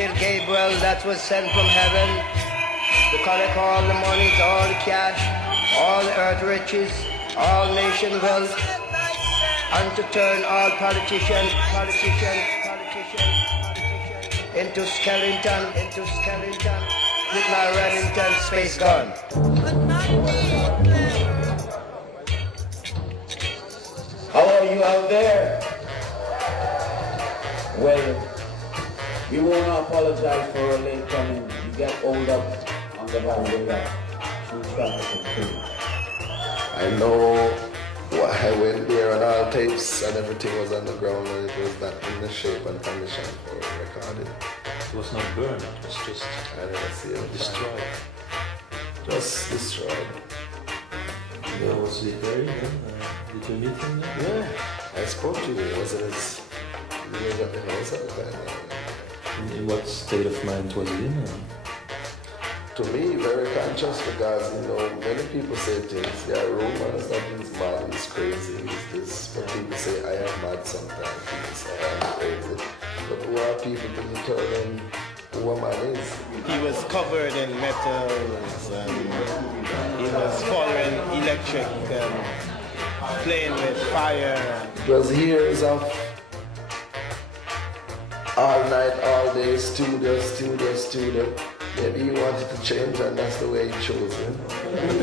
angel Gabriel that was sent from heaven to collect all the monies, all the cash, all the earth riches, all nation wealth, and to turn all politicians into skeleton, with my Remington space gun. How are you out there? Well, we want to apologize for our late coming. You got hold up on the highway through traffic and food. I know I went there and all tapes and everything was on the ground and it was not in the shape and condition for recording. It was not burned, it was just I didn't see it. destroyed. Just destroyed. There was Lee Perry then? Did you meet him then? Yeah, I spoke to him. He was at the house at the time. In what state of mind was he in? To me, very conscious because, many people say things. There are rumors that he's mad, he's crazy, he's this. But people say, I am mad sometimes. People say, I am crazy. But who are people to determine who a man is? He was covered in metals and he was following electric and playing with fire. It was years of all night, all day, studio. Maybe he wanted to change and that's the way he chose it.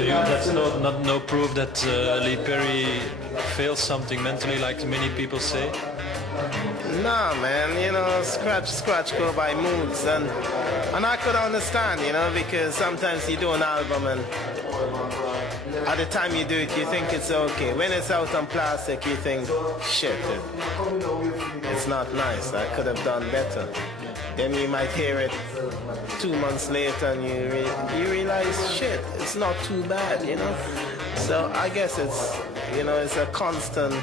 That's no proof that Lee Perry failed something mentally like many people say? Nah, man, scratch go by moods and I could understand, because sometimes you do an album and at the time you do it, you think it's okay. When it's out on plastic, you think, shit, it's not nice. I could have done better. Then you might hear it 2 months later and you realize, shit, it's not too bad, So I guess it's, it's a constant,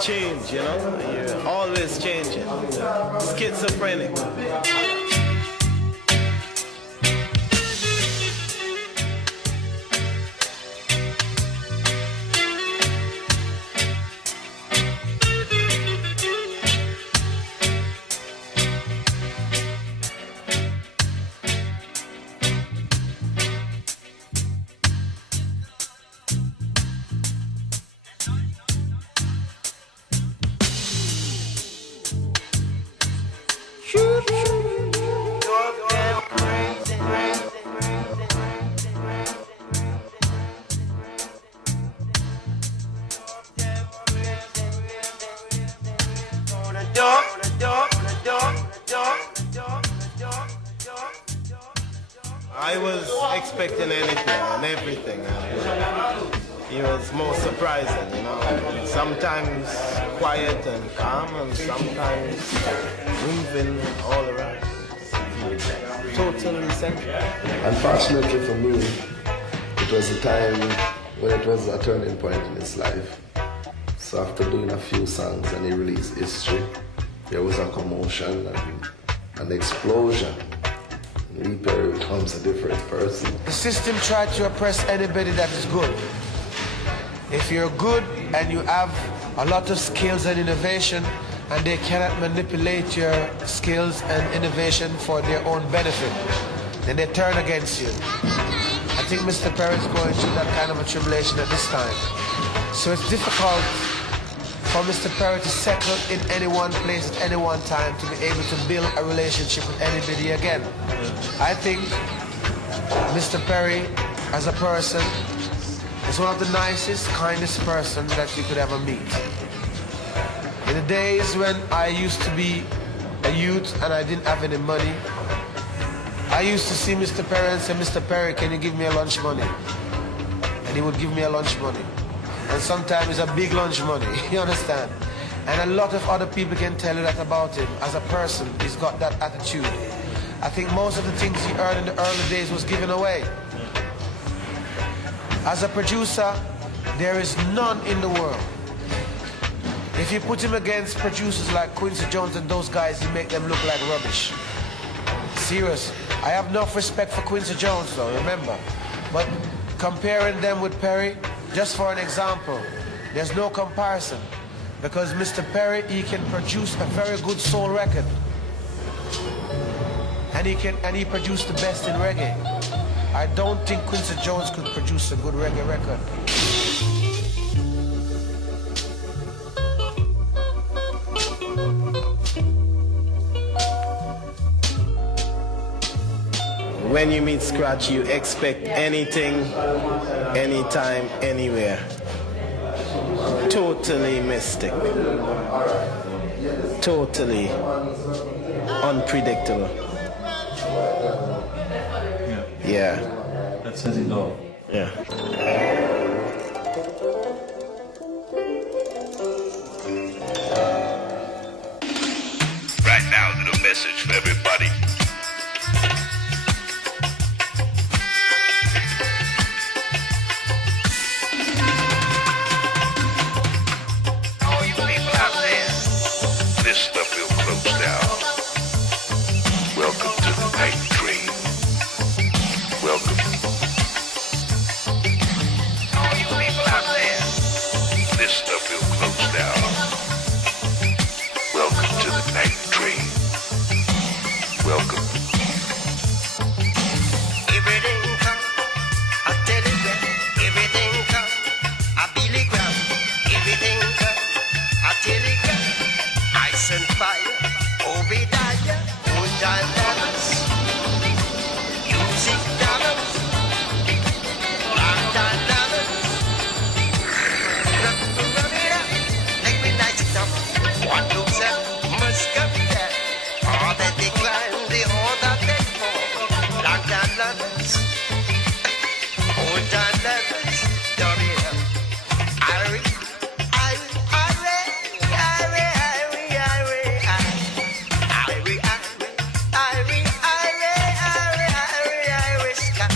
change, You're always changing. Schizophrenic. I was expecting anything and everything. It was most surprising, Sometimes quiet and calm, and sometimes moving all around. Totally central. Unfortunately for me, it was a time when it was a turning point in his life. So after doing a few songs and he released History, there was a commotion and an explosion. Lee Perry becomes a different person. The system tried to oppress anybody that is good. If you're good and you have a lot of skills and innovation, and they cannot manipulate your skills and innovation for their own benefit, then they turn against you. I think Mr. Perry is going through that kind of a tribulation at this time. So it's difficult for Mr. Perry to settle in any one place at any one time to be able to build a relationship with anybody again. I think Mr. Perry, as a person, is one of the nicest, kindest person that you could ever meet. In the days when I used to be a youth and I didn't have any money, I used to see Mr. Perry and say, Mr. Perry, can you give me a lunch money? And he would give me a lunch money. And sometimes it's a big lunch money, you understand? And a lot of other people can tell you that about him. As a person, he's got that attitude. I think most of the things he earned in the early days was given away. As a producer, there is none in the world. If you put him against producers like Quincy Jones and those guys, you make them look like rubbish. Serious. I have enough respect for Quincy Jones though, remember. But comparing them with Perry, just for an example, there's no comparison. Because Mr. Perry, he can produce a very good soul record. And he produced the best in reggae. I don't think Quincy Jones could produce a good reggae record. When you meet Scratch, you expect anything, anytime, anywhere. Totally mystic. Totally unpredictable. Yeah. That says it all. Yeah. Right now, a little message for everybody. All you people out there, this stuff will close down. Welcome to the night dream. Welcome. All you people out there, this stuff will close down. Welcome to the night dream. Welcome. Everything come, I telegram. Everything come, I billygram. Everything come, I telegram. Ice and fire, Obadiah, old time dollars. Music dollars, long time dollars. Rub it up, like we nice it up. One looks up, must come down. All that they climb, the all that they fall. Long time lovers, old time lovers. Dub it up. Irie, Irie, Irie, Irie, Irie, Irie, Irie, Irie, Irie, Irie, Irie, Scott.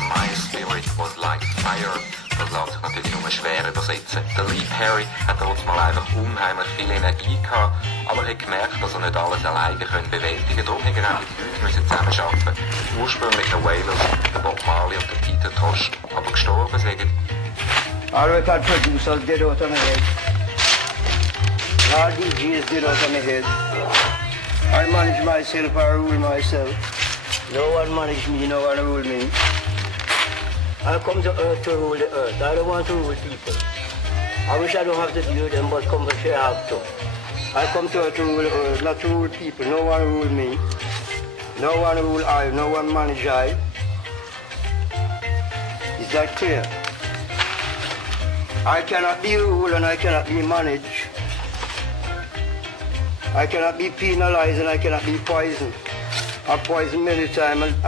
My spirit was like fire. Das lässt sich natürlich nur schwer übersetzen. Der Lee Perry hat dort mal einfach unheimlich viel Energie gehabt, aber er hat gemerkt, dass er nicht alles alleine bewältigen konnte. Darum hat er auch mit Leuten zusammenarbeiten. Ursprünglich der Wailers, der Bob Marley und der Peter Tosh, aber gestorben sind. All record producers get out of my head. All DJs get out of my head. I manage myself, I rule myself. No one manage me, no one rule me. I come to earth to rule the earth. I don't want to rule people. I wish I don't have to deal with them, but compulsory I have to. I come to earth to rule the earth, not to rule people. No one rule me. No one rule I, no one manage I. Is that clear? I cannot be ruled and I cannot be managed. I cannot be penalized and I cannot be poisoned. I've poisoned many times and